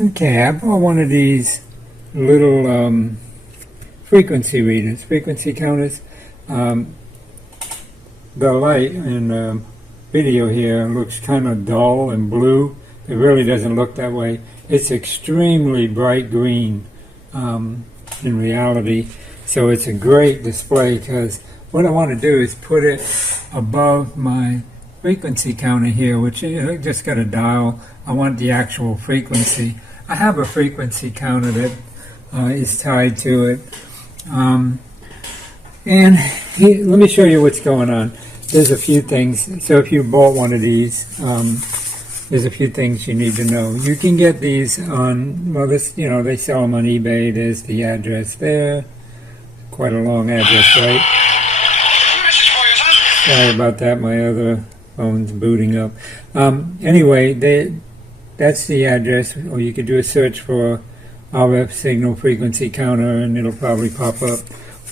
Okay, I bought one of these little frequency readers, frequency counters. The light in the video here looks kind of dull and blue. It really doesn't look that way. It's extremely bright green in reality. So it's a great display because what I want to do is put it above my frequency counter here, which just got a dial. I want the actual frequency. I have a frequency counter that is tied to it. And here, let me show you what's going on. There's a few things. So if you bought one of these, there's a few things you need to know. You can get these on, well, this, they sell them on eBay. There's the address there. Quite a long address, right? Sorry about that. My other phone's booting up. Anyway, that's the address, or you could do a search for RF signal frequency counter and it'll probably pop up.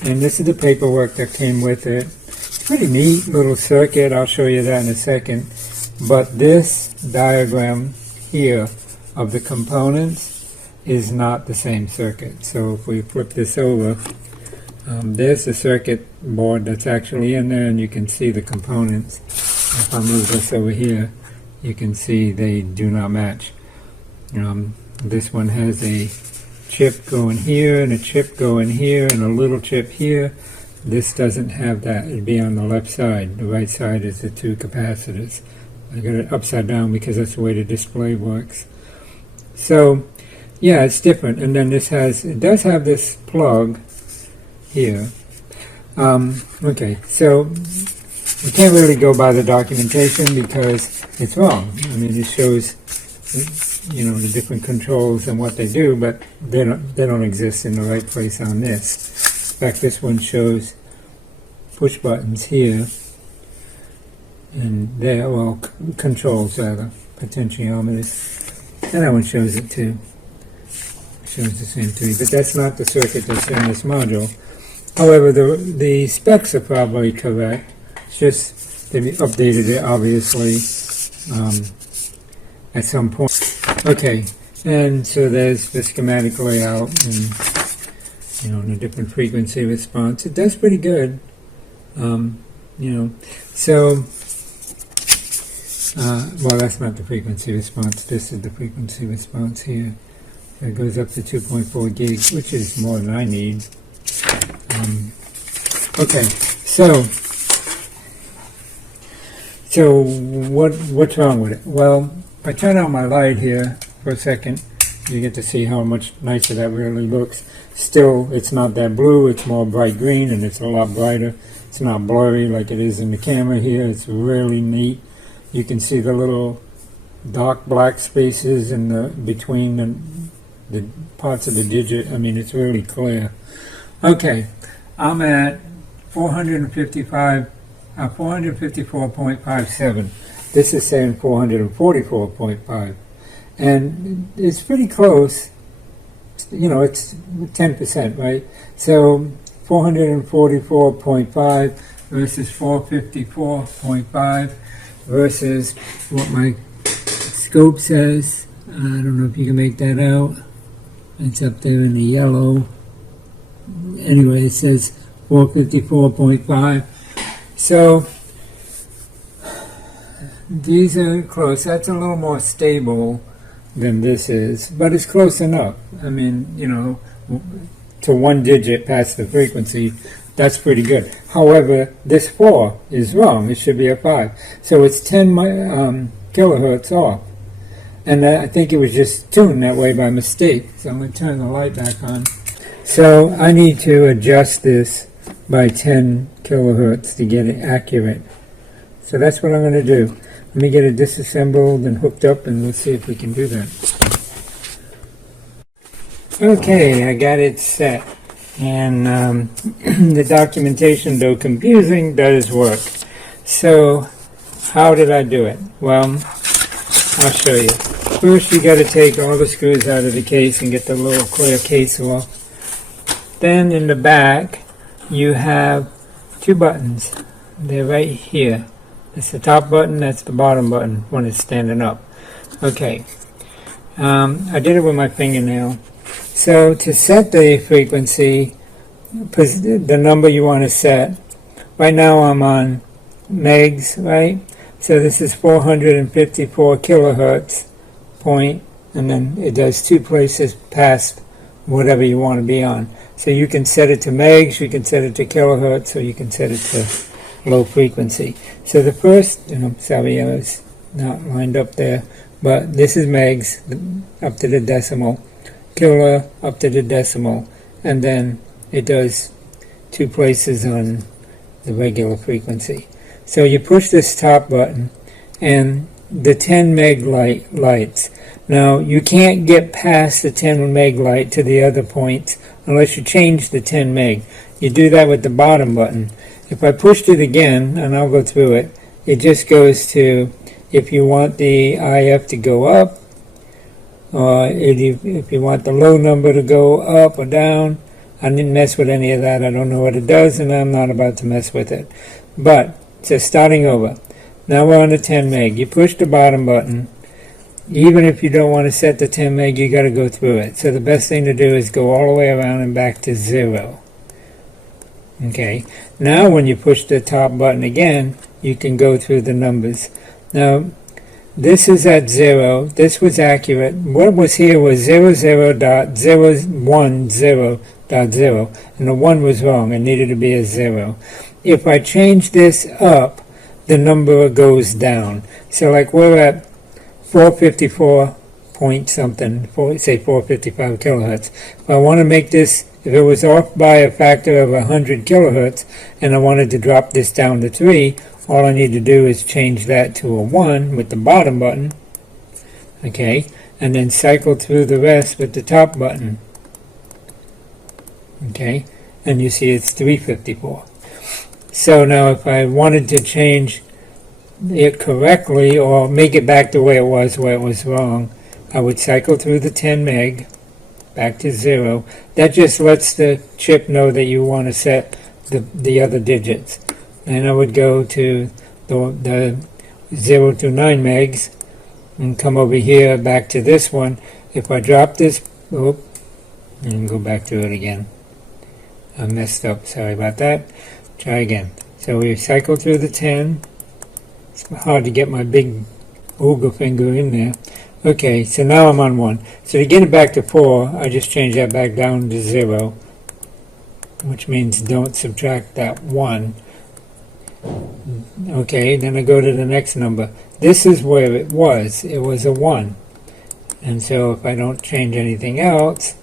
And this is the paperwork that came with it. It's a pretty neat little circuit. I'll show you that in a second. But this diagram here of the components is not the same circuit. So if we flip this over, there's the circuit board that's actually in there, and you can see the components. If I move this over here, you can see they do not match. This one has a chip going here and a chip going here and a little chip here. This doesn't have that. It'd be on the left side. The right side is the two capacitors. I got it upside down because that's the way the display works. So yeah, it's different. And then it does have this plug here. Okay, so we can't really go by the documentation because it's wrong. I mean, it shows, the different controls and what they do, but they don't exist in the right place on this. In fact, this one shows push buttons here and there, well, controls rather, potentiometers. And that one shows it too. Shows the same to you, but that's not the circuit that's in this module. However, the specs are probably correct. It's just they updated it, obviously, at some point. Okay, and so there's the schematic layout and, the different frequency response. It does pretty good, So, well, that's not the frequency response. This is the frequency response here. It goes up to 2.4 gigs, which is more than I need. Okay, so what's wrong with it? Well, if I turn on my light here for a second, you get to see how much nicer that really looks. Still, it's not that blue, it's more bright green, and it's a lot brighter. It's not blurry like it is in the camera here. It's really neat. You can see the little dark black spaces in between the parts of the digit. I mean, it's really clear. Okay, I'm at 454.57. This is saying 444.5, and it's pretty close. It's 10%, right? So 444.5 versus 454.5 versus what my scope says. I don't know if you can make that out. It's up there in the yellow. Anyway, it says 454.5. So these are close. That's a little more stable than this is, but it's close enough. I mean, to one digit past the frequency, that's pretty good. However, this 4 is wrong. It should be a 5. So it's 10 kilohertz off. And I think it was just tuned that way by mistake. So I'm going to turn the light back on. So I need to adjust this by 10 kilohertz to get it accurate. So that's what I'm going to do. Let me get it disassembled and hooked up, and let's see if we can do that. Okay, I got it set. And the documentation, though confusing, does work. So how did I do it? Well, I'll show you. First, you got to take all the screws out of the case and get the little clear case off. Then in the back, you have two buttons. They're right here. That's the top button, that's the bottom button when it's standing up. Okay. I did it with my fingernail. So to set the frequency, the number you want to set, right now I'm on megs, right? So this is 454 kilohertz point, and then it does 2 places past whatever you want to be on. So you can set it to megs, you can set it to kilohertz, or you can set it to low frequency. So the first, sorry, I was not lined up there, but this is megs up to the decimal, kilo up to the decimal, and then it does 2 places on the regular frequency. So you push this top button and the 10 meg light lights. Now you can't get past the 10 meg light to the other points unless you change the 10 meg. You do that with the bottom button. If I pushed it again, and I'll go through it, it just goes to if you want the IF to go up, or if you want the low number to go up or down. I didn't mess with any of that. I don't know what it does, and I'm not about to mess with it. But, so starting over. Now we're on the 10 meg. You push the bottom button. Even if you don't want to set the 10 meg, you got to go through it. So the best thing to do is go all the way around and back to 0. Okay. Now when you push the top button again, you can go through the numbers. Now, this is at 0. This was accurate. What was here was 00.010.0, and the 1 was wrong. It needed to be a 0. If I change this up, the number goes down. So like we're at 454 point something, say 455 kilohertz. If I want to make this, if it was off by a factor of 100 kilohertz, and I wanted to drop this down to 3, all I need to do is change that to a 1 with the bottom button, okay, and then cycle through the rest with the top button, okay, and you see it's 354. So now if I wanted to change it correctly or make it back the way it was where it was wrong, I would cycle through the 10 meg back to 0. That just lets the chip know that you want to set the other digits. And I would go to the 0 to 9 megs and come over here back to this one. If I drop this, and go back to it again. I messed up, sorry about that. Try again. So we cycle through the 10. It's hard to get my big ooga finger in there. Okay, so now I'm on 1. So to get it back to 4, I just change that back down to 0, which means don't subtract that 1. Okay, then I go to the next number. This is where it was. It was a 1. And so if I don't change anything else,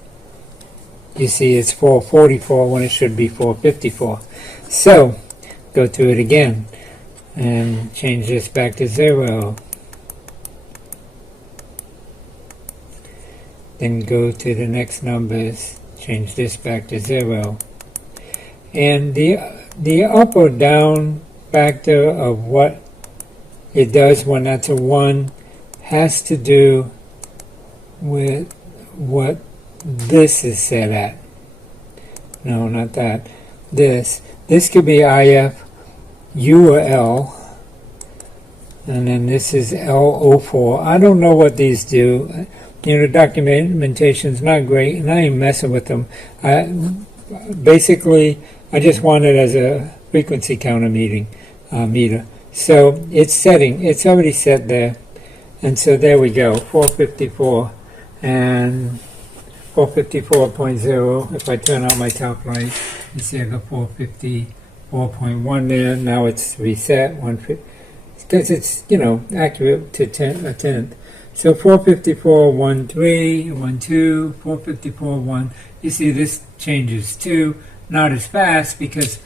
you see it's 444 when it should be 454. So, go through it again and change this back to 0. Then go to the next numbers, change this back to 0. And the up or down factor of what it does when that's a 1 has to do with what this is set at. No, not that. This could be IF, U or L, and then this is L04. I don't know what these do. The documentation's not great, and I ain't messing with them. Basically, I just want it as a frequency counter meter. So it's already set there. And so there we go, 454 and 454.0. If I turn on my top light, you see I got 454.1 there. Now it's reset, because it's, accurate to a tenth. So 454.13, 12, 454.1. You see this changes too. Not as fast because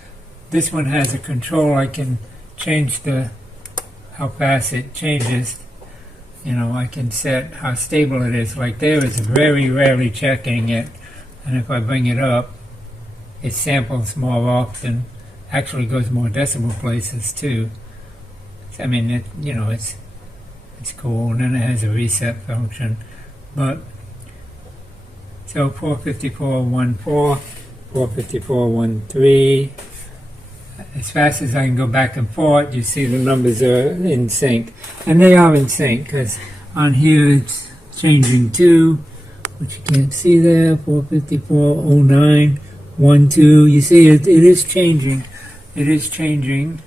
this one has a control. I can change how fast it changes. I can set how stable it is. Like there, it's very rarely checking it, and if I bring it up, it samples more often. Actually goes more decimal places too. I mean, it's cool, and then it has a reset function. But so 454.14, 454.13. As fast as I can go back and forth, you see the numbers are in sync. And they are in sync, because on here it's changing too, which you can't see there, 454.09, 12. You see it is changing. It is changing.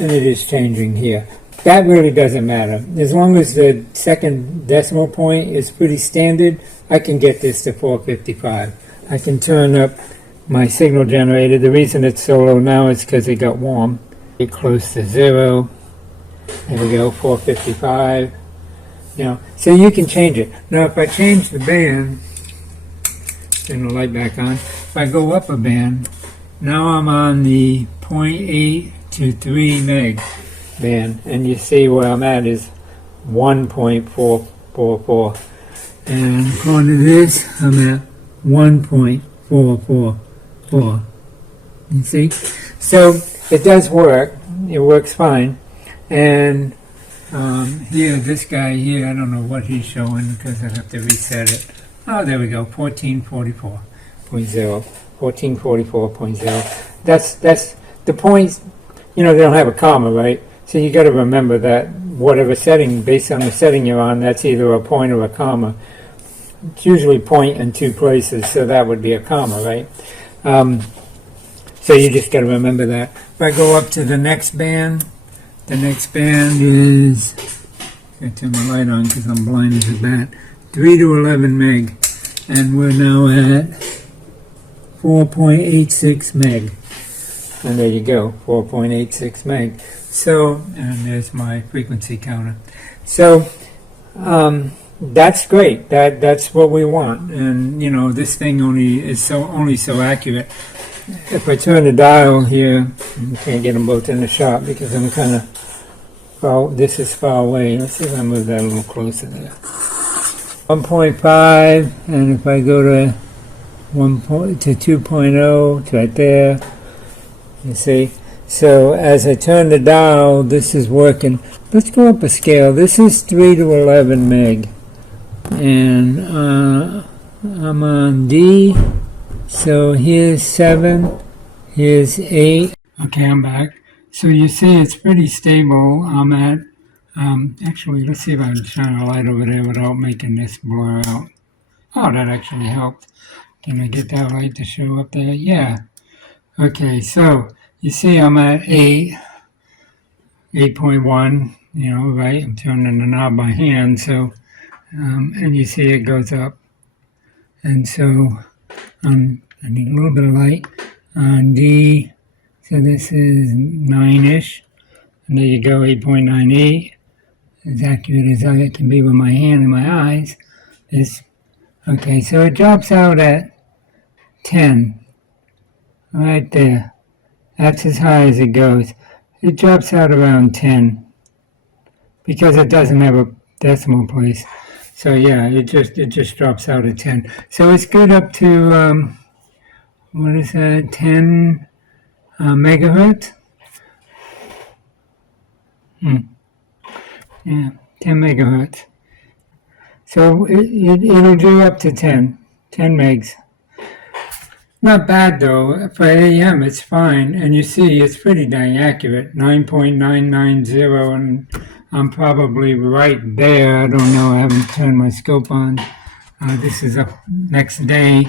And it is changing here. That really doesn't matter. As long as the second decimal point is pretty standard, I can get this to 455. I can turn up my signal generator. The reason it's so low now is because it got warm. Get close to 0. There we go, 455. So you can change it. Now if I change the band, turn the light back on, if I go up a band, now I'm on the 0.8 to 3 meg band, and you see where I'm at is 1.444, and according to this I'm at 1.444. you see, so it does work. It works fine. And here, this guy here, I don't know what he's showing because I have to reset it. Oh, there we go, 1444.0, 1444.0. That's the points. They don't have a comma, right? So you got to remember that whatever setting, based on the setting you're on, that's either a point or a comma. It's usually point in two places, so that would be a comma, right? So you just got to remember that. If I go up to the next band is, I turn my light on because I'm blind as a bat, 3 to 11 meg, and we're now at 4.86 meg. And there you go, 4.86 meg. So, and there's my frequency counter. So, that's great. That's what we want. And this thing is only so accurate. If I turn the dial here, I can't get them both in the shop because I'm kind of this is far away. Let's see if I move that a little closer there. 1.5, and if I go to 2.0, it's right there. You see? So as I turn the dial, this is working. Let's go up a scale. This is 3 to 11 meg. And I'm on D. So here's 7. Here's 8. Okay, I'm back. So you see it's pretty stable. I'm at, actually, let's see if I can shine a light over there without making this blur out. Oh, that actually helped. Can I get that light to show up there? Yeah. Okay, so you see I'm at 8.1, right? I'm turning the knob by hand, so, and you see it goes up. And so I need a little bit of light on D, so this is 9-ish, and there you go, 8.98, as accurate as I can be with my hand and my eyes. Okay, so it drops out at 10, right there. That's as high as it goes. It drops out around 10 because it doesn't have a decimal place. So yeah, it just drops out at 10. So it's good up to what is that? 10 megahertz. Yeah, 10 megahertz. So it'll do up to 10 megs. Not bad though. For AM, it's fine. And you see, it's pretty dang accurate. 9.990, and I'm probably right there. I don't know. I haven't turned my scope on. This is up next day.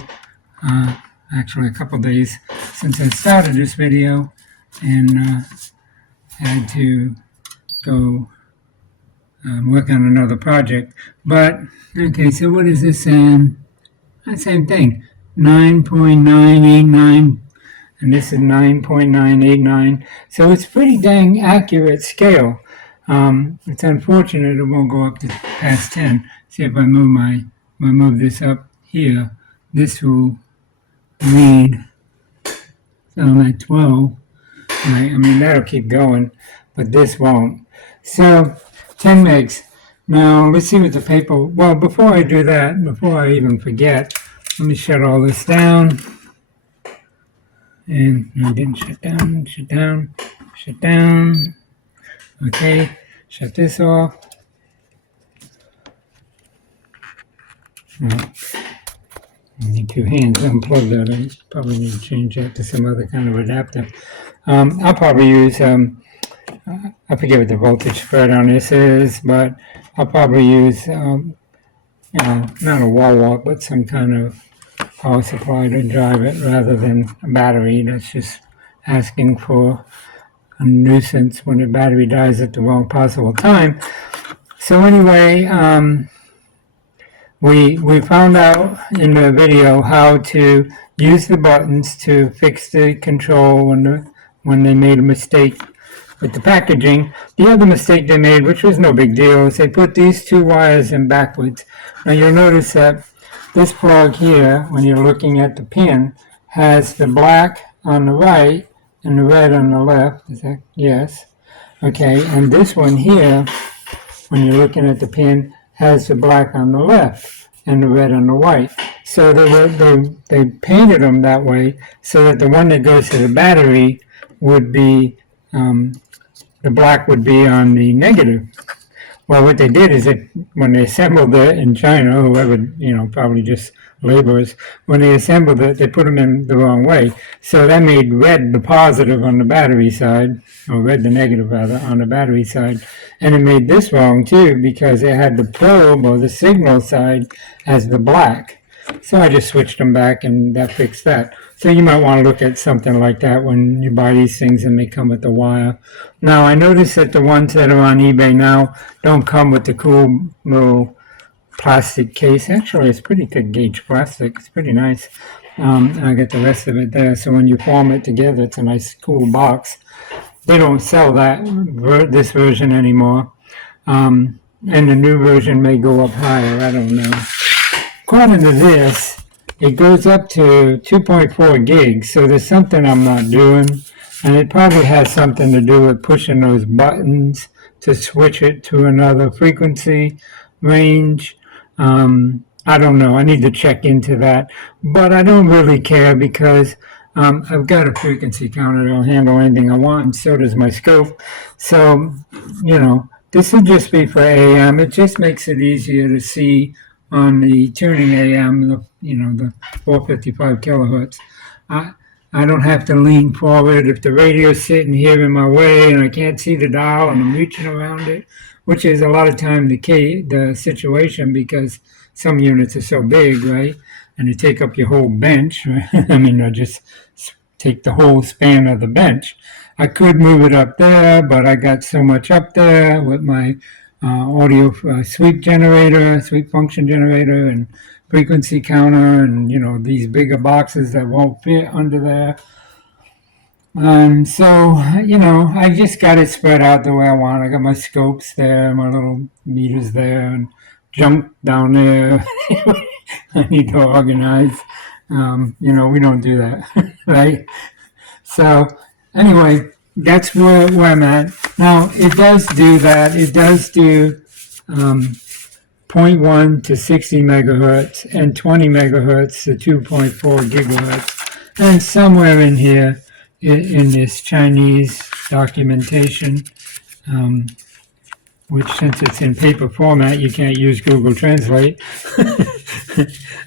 Actually, a couple days since I started this video, and had to go work on another project. But okay, so what is this saying? Same thing. 9.989, and this is 9.989. So it's pretty dang accurate scale. It's unfortunate it won't go up to past 10. See if I move this up here, this will read, so I'm at 12. Right? I mean, that'll keep going, but this won't. So 10 megs. Now let's see what the paper, well, before I do that, before I even forget, let me shut all this down. And no, I didn't shut down. Okay, shut this off. I need two hands to unplug that. I probably need to change that to some other kind of adapter. I'll probably use I forget what the voltage spread on this is, but I'll probably use, not a wall wart, but some kind of power supply to drive it rather than a battery. That's just asking for a nuisance when the battery dies at the wrong possible time. So anyway, we found out in the video how to use the buttons to fix the control when they made a mistake with the packaging. The other mistake they made, which was no big deal, is they put these two wires in backwards. Now you'll notice that this plug here, when you're looking at the pin, has the black on the right and the red on the left. Is that yes? Okay, and this one here, when you're looking at the pin, has the black on the left and the red on the white. So they painted them that way so that the one that goes to the battery would be, the black would be on the negative. Well, what they did is that when they assembled it in China, whoever, probably just laborers, when they assembled it, they put them in the wrong way. So that made red the positive on the battery side, or red the negative rather, on the battery side. And it made this wrong too, because it had the probe or the signal side as the black. So I just switched them back and that fixed that. So you might want to look at something like that when you buy these things and they come with the wire. Now I noticed that the ones that are on eBay now don't come with the cool little plastic case. Actually, it's pretty thick gauge plastic. It's pretty nice. I got the rest of it there. So when you form it together, it's a nice cool box. They don't sell this version anymore. And the new version may go up higher. I don't know. According to this, it goes up to 2.4 gigs, so there's something I'm not doing, and it probably has something to do with pushing those buttons to switch it to another frequency range. I don't know. I need to check into that, but I don't really care because I've got a frequency counter that'll handle anything I want, and so does my scope. So, this would just be for AM. It just makes it easier to see on the tuning AM, the 455 kilohertz. I don't have to lean forward if the radio's sitting here in my way and I can't see the dial and I'm reaching around it, which is a lot of time the situation because some units are so big, right? And they take up your whole bench, right? I just take the whole span of the bench. I could move it up there, but I got so much up there with my audio sweep function generator, and frequency counter, and these bigger boxes that won't fit under there. So I just got it spread out the way I want. I got my scopes there, my little meters there, and junk down there. I need to organize. We don't do that, right? So anyway, that's where I'm at. Now, it does do that. It does do 0.1 to 60 megahertz and 20 megahertz to 2.4 gigahertz. And somewhere in here, in this Chinese documentation, which since it's in paper format, you can't use Google Translate.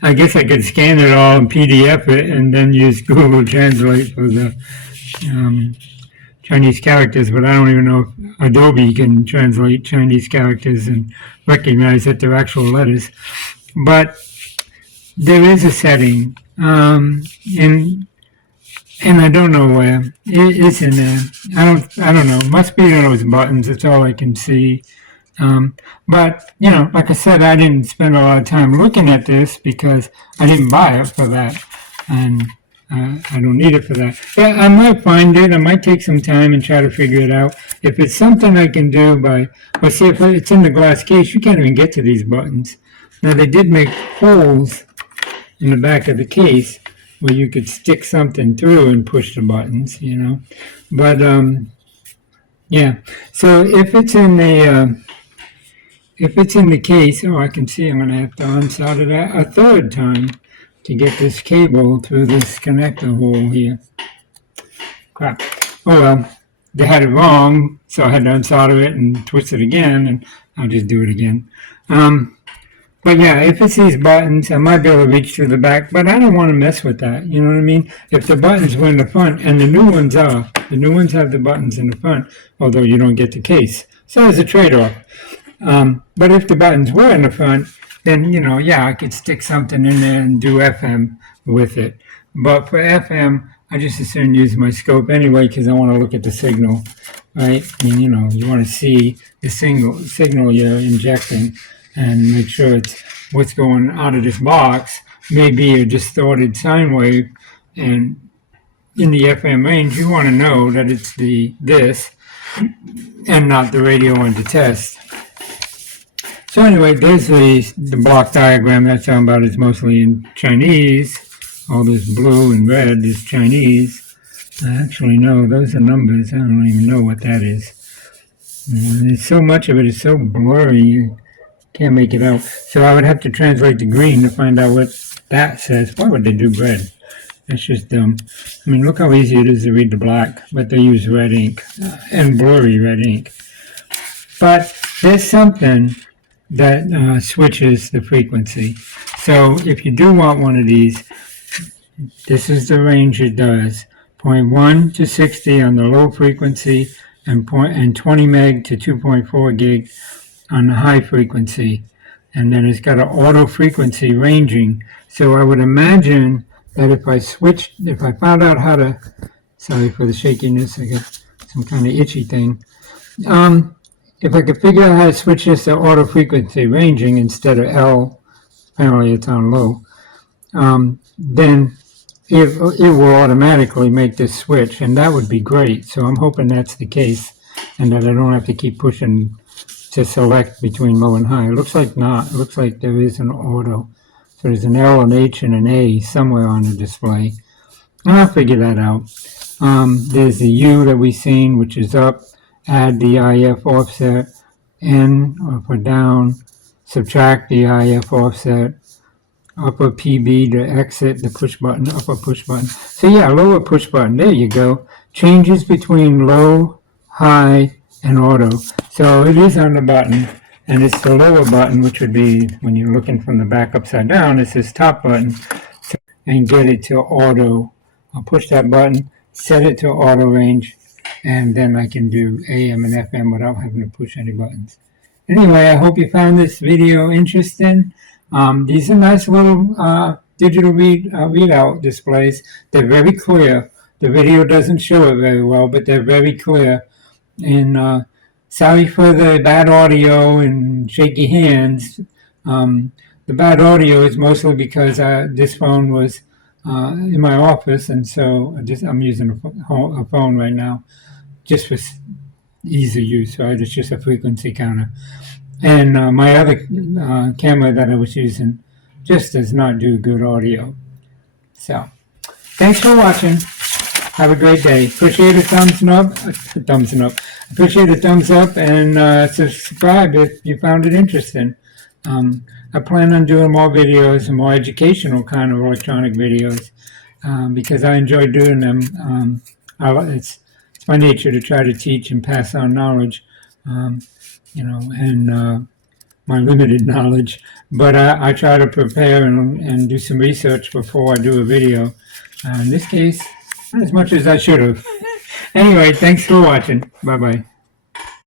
I guess I could scan it all and PDF it and then use Google Translate for the Chinese characters, but I don't even know if Adobe can translate Chinese characters and recognize that they're actual letters. But there is a setting, and I don't know where. It's in there. I don't know. It must be in those buttons. That's all I can see. But, like I said, I didn't spend a lot of time looking at this because I didn't buy it for that. And I don't need it for that. Yeah, I might find it. I might take some time and try to figure it out. If it's something I can do see, if it's in the glass case, you can't even get to these buttons. Now, they did make holes in the back of the case where you could stick something through and push the buttons, But, yeah. So if it's in the case, I can see I'm going to have to unsolder that a third time to get this cable through this connector hole here. Crap. Oh well, they had it wrong, so I had to unsolder it and twist it again, and I'll just do it again. But yeah, if it's these buttons, I might be able to reach through the back, but I don't want to mess with that, you know what I mean? If the buttons were in the front, and the new ones are, The new ones have the buttons in the front, although you don't get the case. So there's a trade-off. But if the buttons were in the front, then, yeah, I could stick something in there and do FM with it. But for FM, I just as soon use my scope anyway because I want to look at the signal, right? You want to see the signal you're injecting and make sure it's what's going out of this box may be a distorted sine wave. And in the FM range, you want to know that it's this and not the radio under test. So anyway, there's the block diagram that's talking about is mostly in Chinese. All this blue and red is Chinese. Actually, no, those are numbers. I don't even know what that is. And so much of it is so blurry, you can't make it out. So I would have to translate the green to find out what that says. Why would they do red? That's just dumb. I mean, look how easy it is to read the black, but they use red ink and blurry red ink. But there's something that switches the frequency. So if you do want one of these, this is the range it does. 0.1 to 60 on the low frequency and 20 meg to 2.4 gig on the high frequency. And then it's got an auto frequency ranging. So I would imagine that if I found out how to, sorry for the shakiness, I got some kind of itchy thing. If I could figure out how to switch this to auto frequency ranging instead of L, apparently it's on low, then it will automatically make this switch, and that would be great. So I'm hoping that's the case, and that I don't have to keep pushing to select between low and high. It looks like not. It looks like there is an auto. So there's an L, an H, and an A somewhere on the display. And I'll figure that out. There's the U that we've seen, which is up. Add the IF offset, N for down, subtract the IF offset, upper PB to exit the push button, upper push button. So yeah, lower push button, there you go. Changes between low, high, and auto. So it is on the button, and it's the lower button, which would be, when you're looking from the back upside down, it's this top button, and get it to auto. I'll push that button, set it to auto range, and then I can do AM and FM without having to push any buttons. Anyway, I hope you found this video interesting. These are nice little digital readout displays. They're very clear. The video doesn't show it very well, but they're very clear. And sorry for the bad audio and shaky hands. The bad audio is mostly because this phone was in my office, and so I'm using a phone right now just for ease of use, right? It's just a frequency counter. And my other camera that I was using just does not do good audio. So, thanks for watching. Have a great day. Appreciate a thumbs up. Appreciate a thumbs up, and subscribe if you found it interesting. I plan on doing more videos and more educational kind of electronic videos because I enjoy doing them. It's my nature to try to teach and pass on knowledge, and my limited knowledge. But I try to prepare and do some research before I do a video. In this case, not as much as I should have. Anyway, thanks for watching. Bye-bye.